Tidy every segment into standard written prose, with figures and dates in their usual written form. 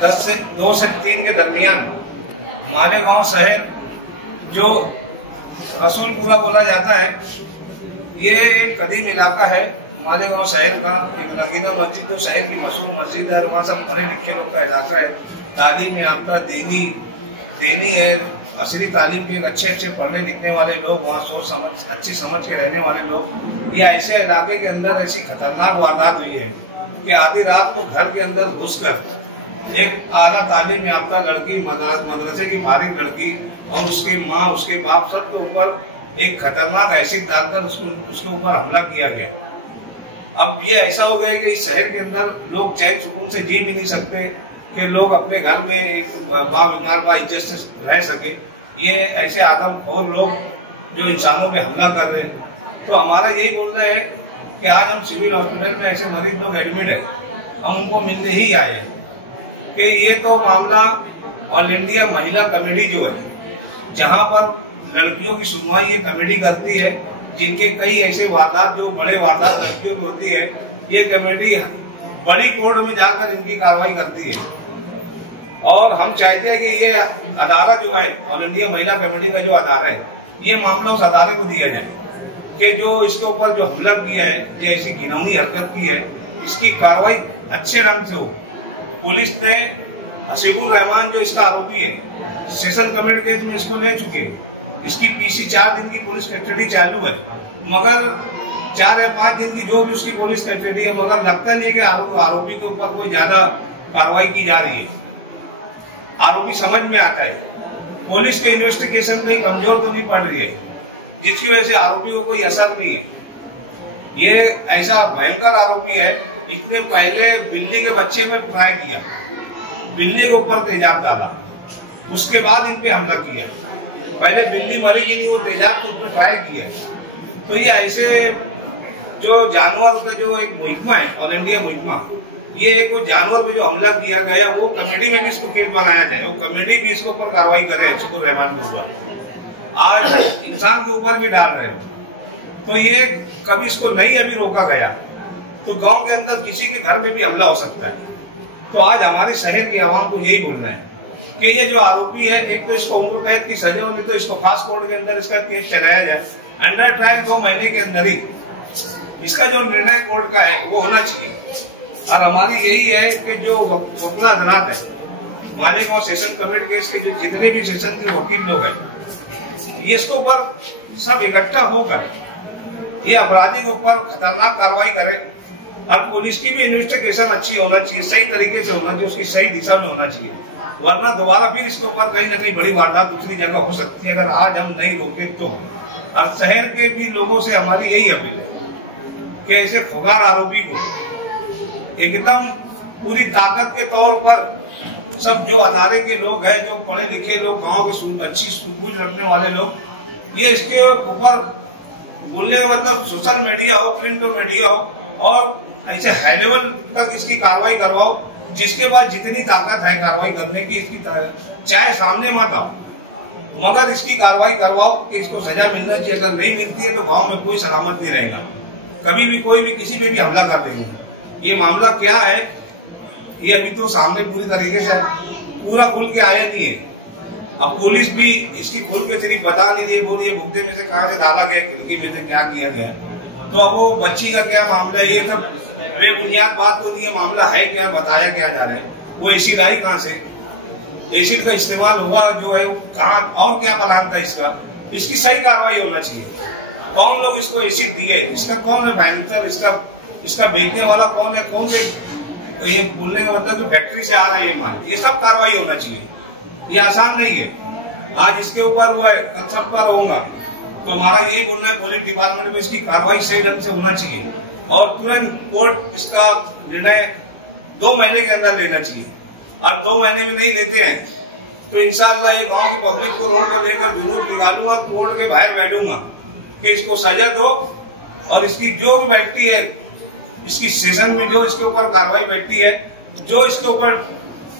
2 से 3 के दरमियान मालेगांव शहर जो रसूलपुरा बोला जाता है, ये एक कदीम इलाका है मालेगांव शहर का। एक नगीना मस्जिद जो शहर की मशहूर मस्जिद है, वहाँ सब पढ़े लिखे लोग का इलाका है। तालीम याफ्ता दीनी है, असली तालीम के अच्छे पढ़ने लिखने वाले लोग, वहाँ अच्छी समझ के रहने वाले लोग। ये ऐसे इलाके के अंदर ऐसी खतरनाक वारदात हुई है कि आधी रात को घर के अंदर घुसकर एक आला तालीम याफ्ता लड़की, मदरसे की फारिग लड़की और उसकी माँ, उसके बाप, सब के ऊपर एक खतरनाक एसिड डालकर उसके ऊपर हमला किया गया। अब ये ऐसा हो गया कि इस शहर के अंदर लोग चैन सुकून से जी भी नहीं सकते कि लोग अपने घर में एक बीमार इज्जत से रह सके। ये ऐसे आदमखोर लोग जो इंसानों पे हमला कर रहे हैं। तो हमारा यही बोलना है कि आज हम सिविल हॉस्पिटल में ऐसे मरीज लोग एडमिट है, हम उनको मिलने ही आए हैं कि ये तो मामला ऑल इंडिया महिला कमेटी जो है, जहाँ पर लड़कियों की सुनवाई ये कमेटी करती है, जिनके कई ऐसे वारदात जो बड़े वारदात लड़कियों की होती है, ये कमेटी बड़ी कोर्ट में जाकर इनकी कार्रवाई करती है। और हम चाहते हैं कि ये अदालत जो है, ऑल इंडिया महिला कमेटी का जो अदालत है, ये मामला उस अदालत को दिया जाए कि जो इसके ऊपर जो हमला किया है, ये ऐसी घिनौनी हरकत की है, इसकी कार्रवाई अच्छे ढंग से हो। पुलिस ने हसीबुर रहमान जो इसका आरोपी है, सेशन कमेटी केस में इसको ले चुके हैं। इसकी पीसी 4 दिन की पुलिस कस्टडी चालू है, मगर 4 या 5 दिन की जो भी उसकी पुलिस कस्टडी है, मगर लगता नहीं है कि आरोपी के ऊपर कोई ज्यादा कार्रवाई की जा रही है। आरोपी समझ में आता है, पुलिस के इन्वेस्टिगेशन कहीं कमजोर तो नहीं पड़ रही है, जिसकी वजह से आरोपी को कोई असर नहीं है। ये ऐसा भयंकर आरोपी है, इसने पहले बिल्ली के बच्चे में ट्राई किया, बिल्ली के ऊपर तेजाब डाला, उसके बाद इन पे हमला किया। पहले बिल्ली मरी कि नहीं, वो तेजाब के ऊपर ट्राई किया। तो ये ऐसे जो जानवर का जो एक मुहिमा है, ऑल इंडिया मुहिमा, ये एक वो जानवर पे जो हमला किया गया, वो कमेटी में भी इसको केस बनाया जाए, वो कमेटी भी इसके ऊपर कार्रवाई करे हसीबुर रहमान के ऊपर। आज इंसान के ऊपर भी डाल रहे हैं, तो ये कभी इसको नहीं अभी रोका गया तो गांव के अंदर किसी के घर में भी हमला हो सकता है। तो आज हमारे शहर की आवाम को यही बोलना है कि ये जो आरोपी है, एक तो इसको उम्र कैद की सजा हो, नहीं तो इसको खास कोर्ट के अंदर इसका केस चलाया जाए। अंडर ट्रायल 2 महीने के अंदर ही इसका जो निर्णय कोर्ट का है वो होना चाहिए। और हमारी यही है कि जो वकील अदालत है, मालेगांव सेशन कमेटी केस के जो जितने भी सेशन के वकील लोग हैं, ये इसके ऊपर सब इकट्ठा होकर ये अपराधी के ऊपर खतरनाक कार्रवाई करें। और पुलिस की भी इन्वेस्टिगेशन अच्छी होना चाहिए, सही तरीके से होना चाहिए, उसकी सही दिशा में होना चाहिए, वरना दोबारा फिर इसके ऊपर कहीं ना कहीं बड़ी वारदात दूसरी जगह हो सकती है अगर आज हम नहीं रोके तो। और शहर के भी लोगों से हमारी यही अपील है कि ऐसे खुगार आरोपी को एकदम पूरी ताकत के तौर पर सब जो अदारे के लोग हैं, जो पढ़े लिखे लोग, गांव के अच्छी सूझबूझ रखने वाले लोग, ये इसके ऊपर बोलने का मतलब सोशल मीडिया हो, प्रिंट मीडिया हो, और ऐसे हाई लेवल तक इसकी कार्रवाई करवाओ, जिसके बाद जितनी ताकत है कार्रवाई करने की, इसकी चाहे सामने मत आओ, मगर इसकी कार्रवाई करवाओ कि इसको सजा मिलना चाहिए। अगर नहीं मिलती है तो गांव में कोई सलामत नहीं रहेगा, कभी भी कोई भी किसी पे भी हमला कर देंगे। ये मामला क्या है, ये अभी तो सामने पूरी तरीके से पूरा खुल के आया नहीं है। अब पुलिस भी इसकी खुल के सिर्फ बता नहीं रही, बोलिए भुगते में से कहाँ से डाला गया, खिड़की में से क्या किया गया। तो अब वो बच्ची का क्या मामला है, ये सब बेबुनियाद बात तो नहीं है, मामला है क्या, बताया क्या जा रहा है, वो एसिड आई कहाँ से, एसिड का इस्तेमाल हुआ जो है कहाँ, और क्या प्लान था इसका, इसकी सही कार्रवाई होना चाहिए। कौन लोग इसको एसिड दिए, इसका कौन है भयंकर, इसका बेचने वाला कौन है, कौन से, ये बोलने का मतलब फैक्ट्री से आ रहा है ये माल, ये सब कार्रवाई होना चाहिए। ये आसान नहीं है, आज इसके ऊपर हुआ है, कल सब पर होगा। तो हमारा यही बोलना है, पुलिस डिपार्टमेंट में इसकी कार्रवाई सही ढंग से होना चाहिए और तुरंत कोर्ट इसका निर्णय 2 महीने के अंदर लेना चाहिए। और 2 महीने में नहीं लेते हैं तो इंशाअल्लाह ये गांव की पब्लिक को रोड पर लेकर जुलूस निकालूंगा, कोर्ट के बाहर बैठूंगा कि इसको सजा दो, और इसकी जो भी बैठती है, इसकी सेशन में जो इसके ऊपर कार्रवाई बैठती है, जो इसके ऊपर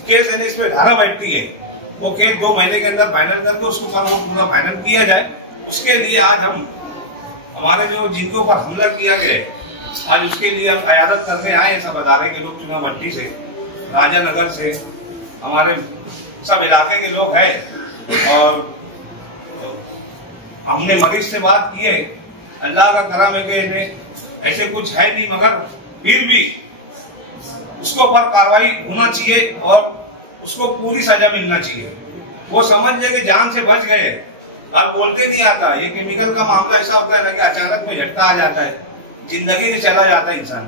केस है, इस पे धारा बैठती है, वो केस 2 महीने के अंदर फाइनल करके उसको पूरा फाइनल किया जाए। उसके लिए आज हम हमारे जो जिनके ऊपर हमला किया गया, आज उसके लिए हम कयादत करने आए, सब अदारे के लोग, चुनाव भट्टी से, राजा नगर से, हमारे सब इलाके के लोग हैं और हमने मरीज से बात की है। अल्लाह का करम है कि इन्हें ऐसे कुछ है नहीं, मगर फिर भी उसके ऊपर कार्रवाई होना चाहिए और उसको पूरी सजा मिलना चाहिए। वो समझ ले कि जान से बच गए, अब बोलते नहीं आता। ये केमिकल का मामला ऐसा होता है ना कि अचानक में झटका आ जाता है, जिंदगी से चला जाता है इंसान।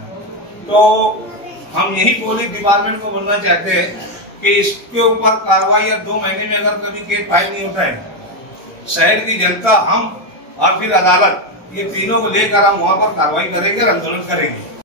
तो हम यही पुलिस डिपार्टमेंट को बोलना चाहते हैं कि इसके ऊपर कार्रवाई या 2 महीने में अगर कभी केस फाइल नहीं होता है, शहर की जनता, हम और फिर अदालत, ये तीनों को लेकर हम वहां पर कार्रवाई करेंगे और आंदोलन करेंगे।